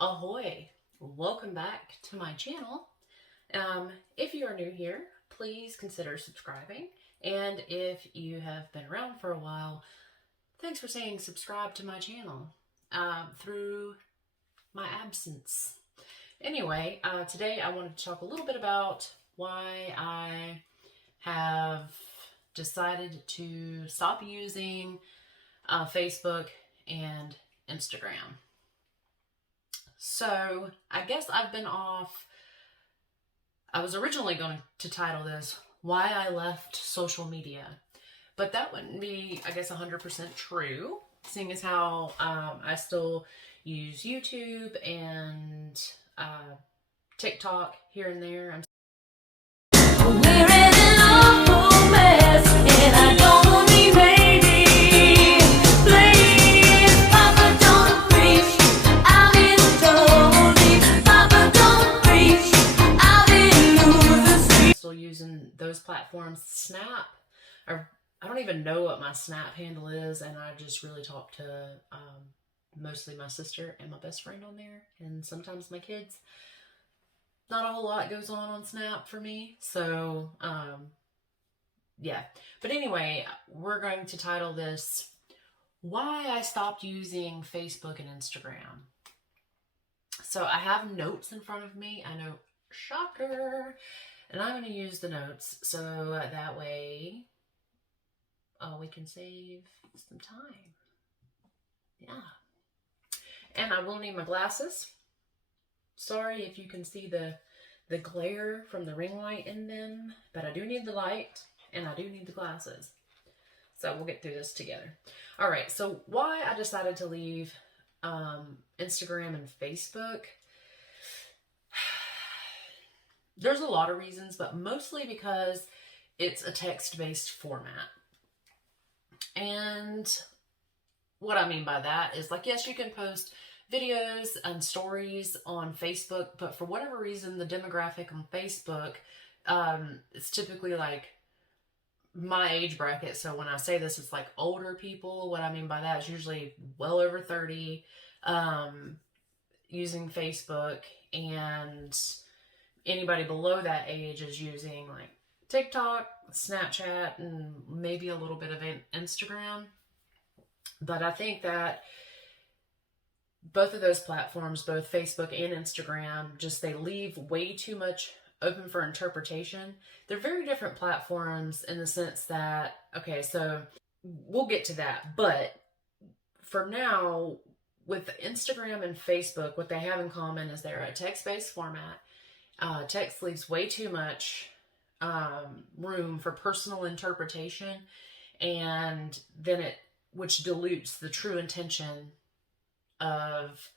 Ahoy! Welcome back to my channel. If you are new here, please consider subscribing. And if you have been around for a while, thanks for saying subscribe to my channel through my absence. Anyway, today I wanted to talk a little bit about why I have decided to stop using Facebook and Instagram. So I guess I've been off. I was originally going to title this Why I Left Social Media, but that wouldn't be, I guess, 100% true, seeing as how I still use YouTube and TikTok here and there. We're in an awful mess, and I don't need maybe. Please, Papa, don't preach. I've been told. Papa, don't preach. I've been losing. Still using those platforms. Snap, or I don't even know what my Snap handle is, and I just really talk to mostly my sister and my best friend on there, and sometimes my kids. Not a whole lot goes on Snap for me, so yeah. But anyway, we're going to title this Why I Stopped Using Facebook and Instagram. So I have notes in front of me. I know, shocker, and I'm going to use the notes so that way we can save some time. Yeah. And I will need my glasses. Sorry if you can see the glare from the ring light in them, but I do need the light and I do need the glasses. So we'll get through this together. All right, so why I decided to leave Instagram and Facebook. There's a lot of reasons, but mostly because it's a text-based format. And what I mean by that is, like, yes, you can post videos and stories on Facebook, but for whatever reason, the demographic on Facebook, it's typically like my age bracket. So when I say this, it's like older people. What I mean by that is usually well over 30, using Facebook, and anybody below that age is using like TikTok, Snapchat, and maybe a little bit of Instagram. But I think that both of those platforms, both Facebook and Instagram, just they leave way too much open for interpretation. They're very different platforms in the sense that, okay, so we'll get to that. But for now, with Instagram and Facebook, what they have in common is they're a text-based format. Text leaves way too much room for personal interpretation, and then which dilutes the true intention of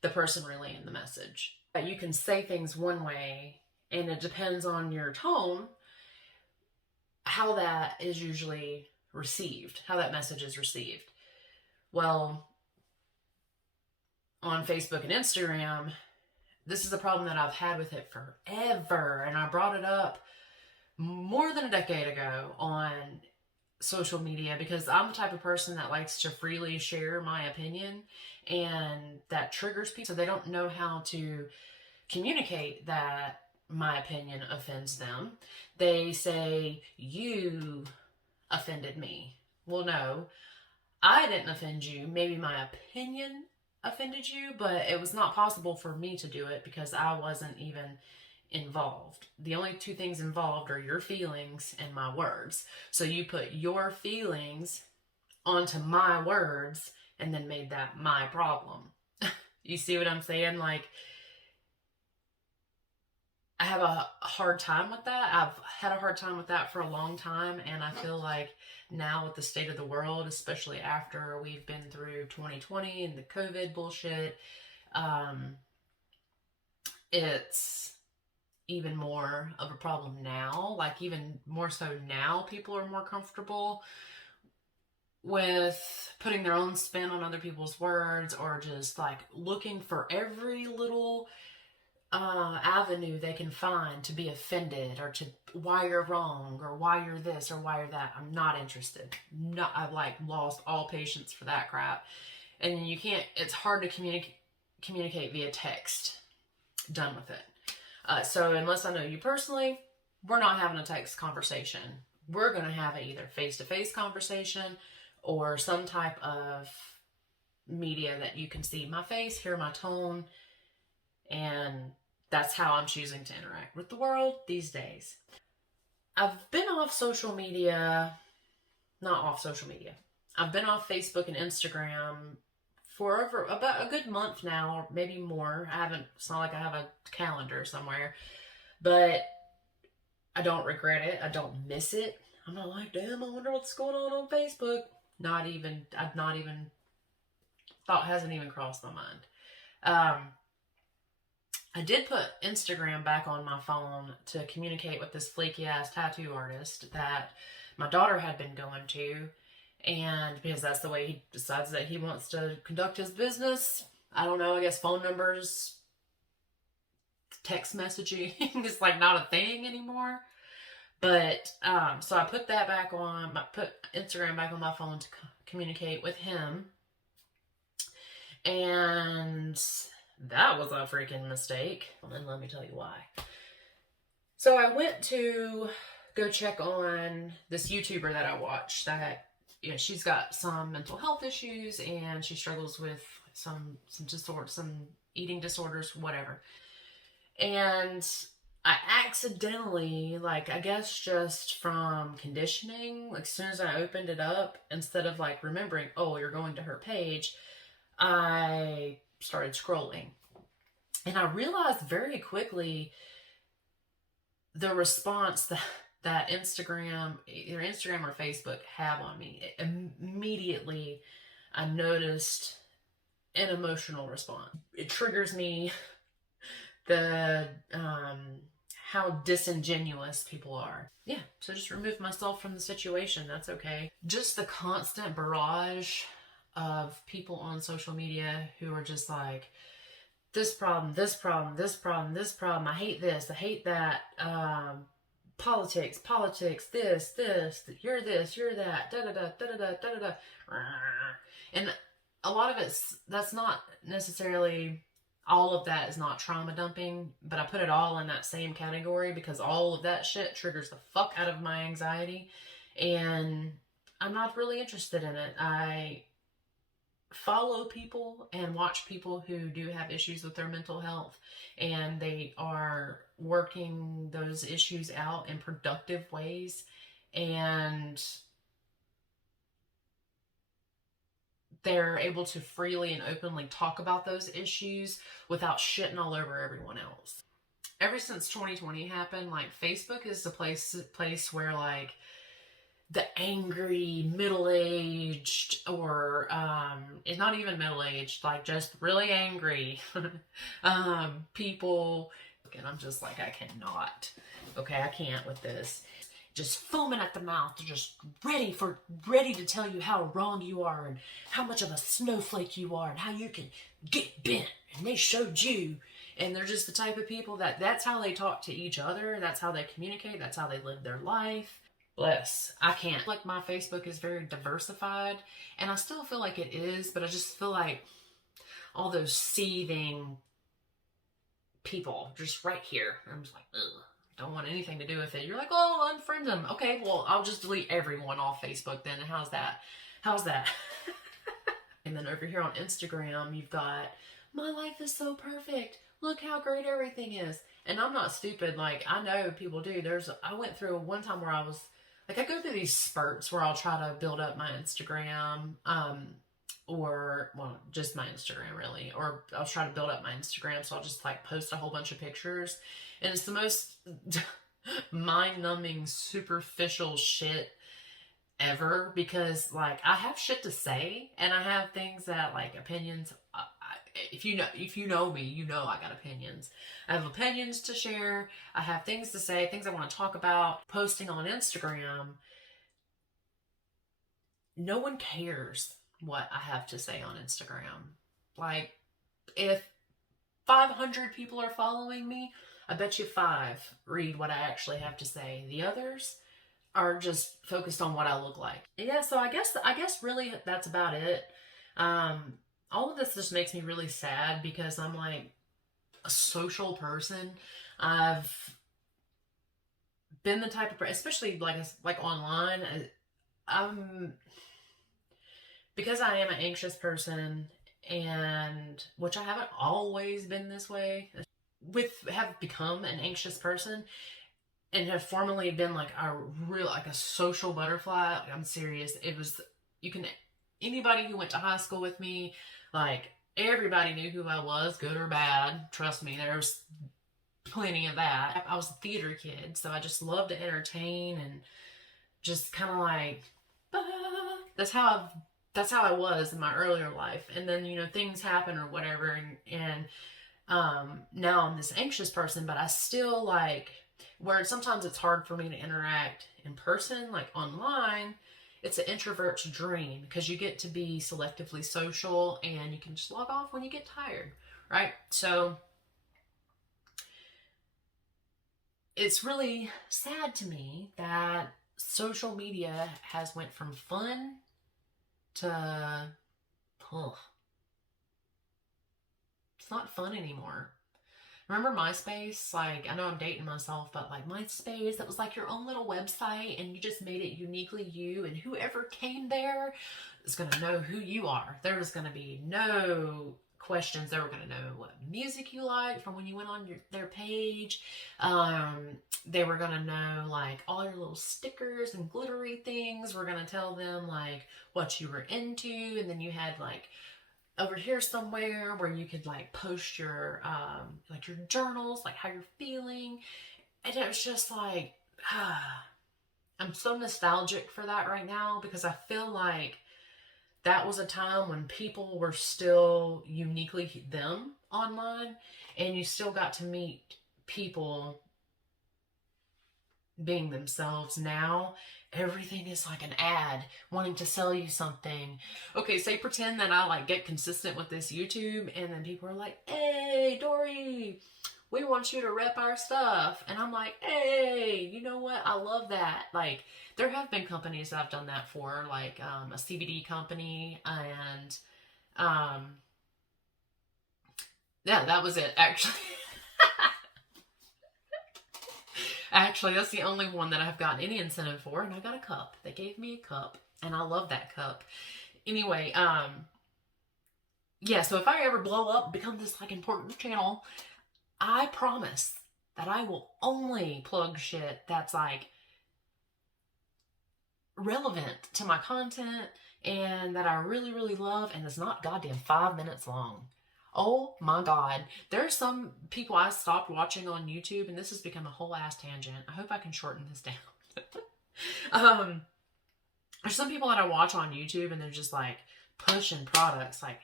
the person relaying the message. You can say things one way, and it depends on your tone how that is usually received, how that message is received. Well, on Facebook and Instagram, this is a problem that I've had with it forever, and I brought it up more than a decade ago on social media because I'm the type of person that likes to freely share my opinion, and that triggers people, so they don't know how to communicate that my opinion offends them. They say, you offended me. Well, no, I didn't offend you. Maybe my opinion offended you, but it was not possible for me to do it because I wasn't even involved. The only two things involved are your feelings and my words. So you put your feelings onto my words and then made that my problem. You see what I'm saying? Like, I have a hard time with that. I've had a hard time with that for a long time, and I feel like now with the state of the world, especially after we've been through 2020 and the COVID bullshit, it's even more of a problem now. Like, even more so now, people are more comfortable with putting their own spin on other people's words, or just like looking for every little avenue they can find to be offended, or to why you're wrong, or why you're this, or why you're that. I'm not interested. I've like lost all patience for that crap. And you can't, it's hard to communicate via text. Done with it. So unless I know you personally, we're not having a text conversation. We're going to have an either face-to-face conversation or some type of media that you can see my face, hear my tone, and that's how I'm choosing to interact with the world these days. I've been off social media, not off social media. I've been off Facebook and Instagram for over about a good month now, or maybe more. It's not like I have a calendar somewhere, but I don't regret it. I don't miss it. I'm not like, damn, I wonder what's going on Facebook. Thought hasn't even crossed my mind. I did put Instagram back on my phone to communicate with this flaky ass tattoo artist that my daughter had been going to. And because that's the way he decides that he wants to conduct his business. I don't know, I guess phone numbers, text messaging is like not a thing anymore. But, so I put that back on, put Instagram back on my phone to communicate with him. And that was a freaking mistake. And let me tell you why. So I went to go check on this YouTuber that I watched that, you know, she's got some mental health issues and she struggles with some eating disorders, whatever. And I accidentally, like, I guess just from conditioning, like, as soon as I opened it up, instead of, like, remembering, oh, you're going to her page, I started scrolling. And I realized very quickly the response that Instagram, either Instagram or Facebook, have on me. Immediately, I noticed an emotional response. It triggers me how disingenuous people are. Yeah, so just remove myself from the situation. That's okay. Just the constant barrage of people on social media who are just like, this problem, this problem, this problem, this problem. I hate this. I hate that. Politics, this, you're that, da-da-da. And a lot of that's not necessarily, all of that is not trauma dumping, but I put it all in that same category because all of that shit triggers the fuck out of my anxiety, and I'm not really interested in it. I follow people and watch people who do have issues with their mental health, and they are working those issues out in productive ways, and they're able to freely and openly talk about those issues without shitting all over everyone else. Ever since 2020 happened, like, Facebook is the place where, like, the angry, middle-aged, or it's not even middle-aged, like, just really angry people, and I'm just like, I cannot. Okay, I can't with this. Just foaming at the mouth, just ready to tell you how wrong you are and how much of a snowflake you are and how you can get bent, and they showed you. And they're just the type of people that's how they talk to each other, that's how they communicate, that's how they live their life. Bless. I can't. Like, my Facebook is very diversified, and I still feel like it is, but I just feel like all those seething people just right here. I'm just like, ugh. Don't want anything to do with it. You're like, oh, unfriend them. Okay, well, I'll just delete everyone off Facebook then. How's that? And then over here on Instagram, you've got, my life is so perfect. Look how great everything is. And I'm not stupid. Like, I know people do. I went through one time where I was, like, I go through these spurts where I'll try to build up my Instagram, or, well, just my Instagram, really. Or I'll try to build up my Instagram, so I'll just, like, post a whole bunch of pictures. And it's the most mind-numbing, superficial shit ever, because, like, I have shit to say, and I have things that, like, opinions. If you know me, you know I got opinions. I have opinions to share. I have things to say, things I want to talk about. Posting on Instagram, no one cares what I have to say on Instagram. Like, if 500 people are following me, I bet you 5 read what I actually have to say. The others are just focused on what I look like. Yeah, so I guess really that's about it. all of this just makes me really sad because I'm like a social person. I've been the type of person, especially like online. I'm because I am an anxious person, and which I haven't always been this way. Have become an anxious person and have formerly been like a social butterfly. Like, I'm serious. It was you can anybody who went to high school with me, like everybody knew who I was, good or bad. Trust me, there's plenty of that. I was a theater kid, so I just loved to entertain and just kind of like that's how I was in my earlier life. And then things happen or whatever, and now I'm this anxious person, but I still like where sometimes it's hard for me to interact in person, like online. It's an introvert's dream because you get to be selectively social and you can just log off when you get tired, right? So it's really sad to me that social media has went from fun to, it's not fun anymore. Remember MySpace? Like, I know I'm dating myself, but like MySpace, that was like your own little website and you just made it uniquely you, and whoever came there is going to know who you are. There was going to be no questions. They were going to know what music you like from when you went on their page. They were going to know like all your little stickers and glittery things. We're going to tell them like what you were into, and then you had like over here somewhere where you could like post your like your journals, like how you're feeling. And it was just like I'm so nostalgic for that right now because I feel like that was a time when people were still uniquely them online, and you still got to meet people being themselves. Now everything is like an ad wanting to sell you something. Okay, say pretend that I like get consistent with this YouTube, and then people are like, hey Dory, we want you to rep our stuff, and I'm like, hey, you know what, I love that. Like there have been companies that I've done that for, like a CBD company, and yeah, that was it actually. Actually, that's the only one that I've gotten any incentive for, and I got a cup. They gave me a cup, and I love that cup. Anyway, yeah, so if I ever blow up, become this like important channel, I promise that I will only plug shit that's like relevant to my content and that I really, really love, and it's not goddamn 5 minutes long. Oh my God. There's some people I stopped watching on YouTube, and this has become a whole ass tangent. I hope I can shorten this down. There's some people that I watch on YouTube and they're just like pushing products. Like,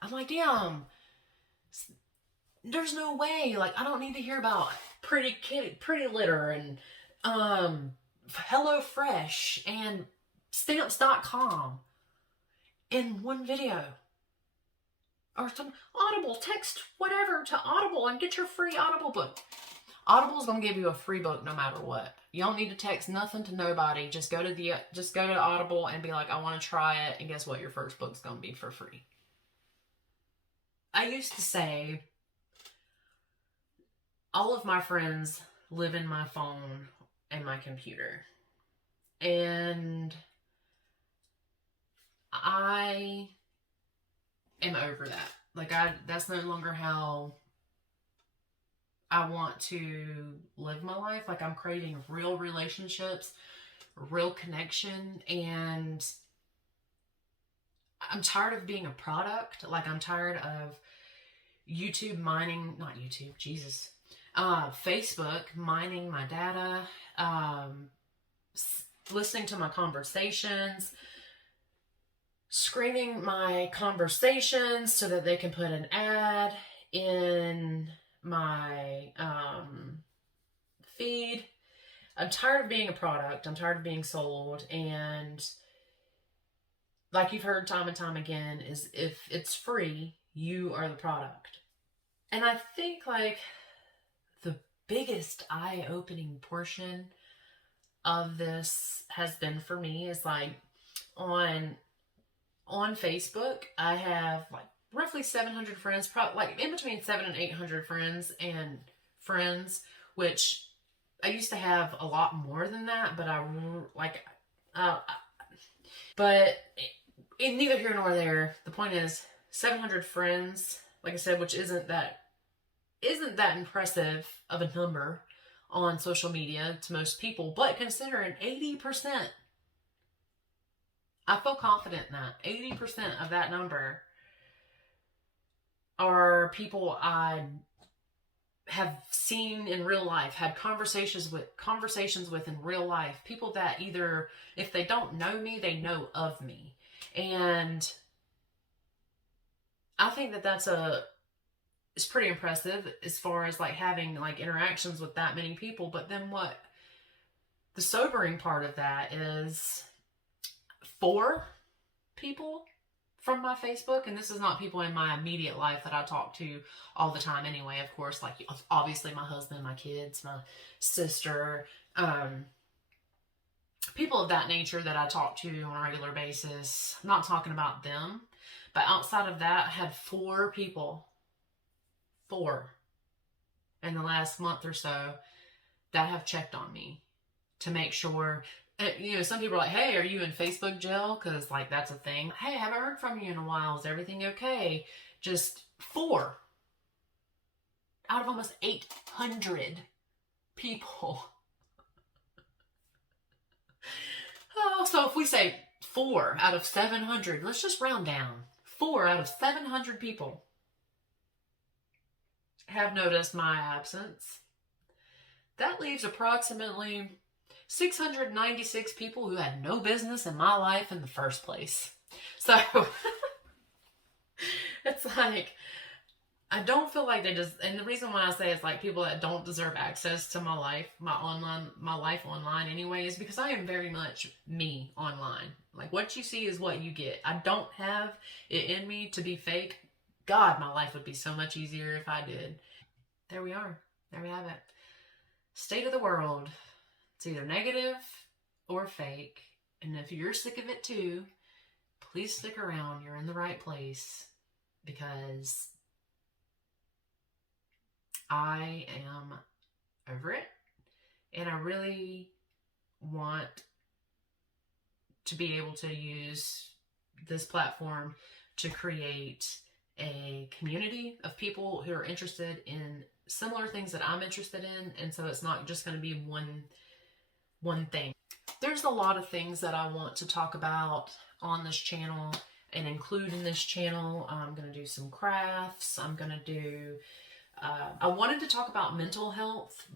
I'm like, damn, there's no way. Like, I don't need to hear about pretty litter and HelloFresh and stamps.com in one video. Or some Audible, text whatever to Audible and get your free Audible book. Audible's gonna give you a free book no matter what. You don't need to text nothing to nobody. Just go to Audible and be like, I want to try it, and guess what? Your first book's gonna be for free. I used to say all of my friends live in my phone and my computer, and I am over that. Like, that's no longer how I want to live my life. Like, I'm craving real relationships, real connection, and I'm tired of being a product. Like, I'm tired of YouTube mining, not YouTube, Jesus, Facebook mining my data, listening to my conversations, screening my conversations so that they can put an ad in my feed. I'm tired of being a product. I'm tired of being sold. And like you've heard time and time again, is if it's free, you are the product. And I think like the biggest eye-opening portion of this has been for me is like on Facebook, I have like roughly 700 friends, probably like in between 700 and 800 friends, which I used to have a lot more than that, but uh, but in neither here nor there. The point is 700 friends, like I said, which isn't that impressive of a number on social media to most people, but considering 80%, I feel confident in that 80% of that number are people I have seen in real life, had conversations with in real life, people that either, if they don't know me, they know of me. And I think that it's pretty impressive as far as like having like interactions with that many people. But then what the sobering part of that is 4 people from my Facebook, and this is not people in my immediate life that I talk to all the time anyway, of course, like obviously my husband, my kids, my sister, people of that nature that I talk to on a regular basis. I'm not talking about them, but outside of that, I had 4 people, 4 in the last month or so that have checked on me to make sure. You know, some people are like, hey, are you in Facebook jail? Because, like, that's a thing. Hey, I haven't heard from you in a while. Is everything okay? Just 4 out of almost 800 people. Oh, so if we say 4 out of 700, let's just round down. 4 out of 700 people have noticed my absence. That leaves approximately 696 people who had no business in my life in the first place. So it's like, I don't feel like they just, and the reason why I say it's like people that don't deserve access to my life, my life online anyway, is because I am very much me online. Like, what you see is what you get. I don't have it in me to be fake. God, my life would be so much easier if I did. There we are. There we have it. State of the world. It's either negative or fake. And if you're sick of it too, please stick around. You're in the right place, because I am over it. And I really want to be able to use this platform to create a community of people who are interested in similar things that I'm interested in. And so it's not just going to be one thing. There's a lot of things that I want to talk about on this channel and include in this channel. I'm going to do some crafts. I'm going to do, I wanted to talk about mental health,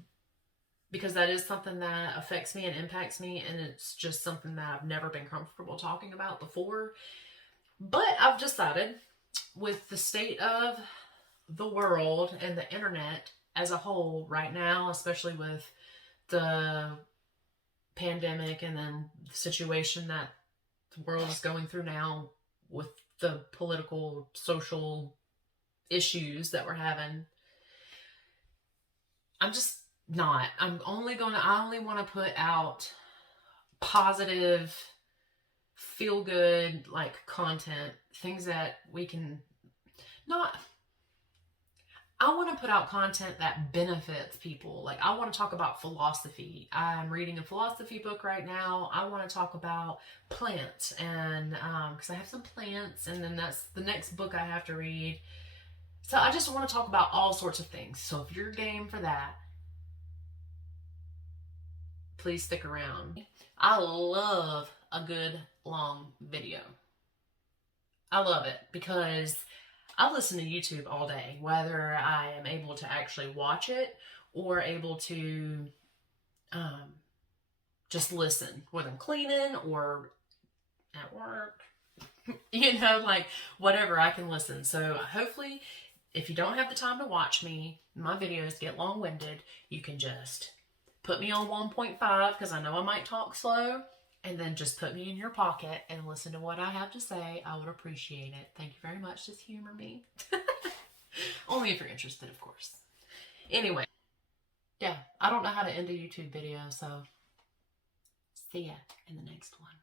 because that is something that affects me and impacts me. And it's just something that I've never been comfortable talking about before. But I've decided, with the state of the world and the internet as a whole right now, especially with the pandemic and then the situation that the world is going through now with the political, social issues that we're having, I'm just not. I only want to put out positive, feel good, like, content, things that we can I want to put out content that benefits people. Like, I want to talk about philosophy. I'm reading a philosophy book right now. I want to talk about plants, and because I have some plants, and then that's the next book I have to read. So I just want to talk about all sorts of things. So if you're game for that, please stick around. I love a good long video. I love it because I listen to YouTube all day, whether I am able to actually watch it or able to just listen, whether I'm cleaning or at work, you know, like whatever, I can listen. So hopefully, if you don't have the time to watch me, my videos get long-winded, you can just put me on 1.5, because I know I might talk slow, and then just put me in your pocket and listen to what I have to say. I would appreciate it. Thank you very much. Just humor me. Only if you're interested, of course. Anyway, yeah, I don't know how to end a YouTube video, so see ya in the next one.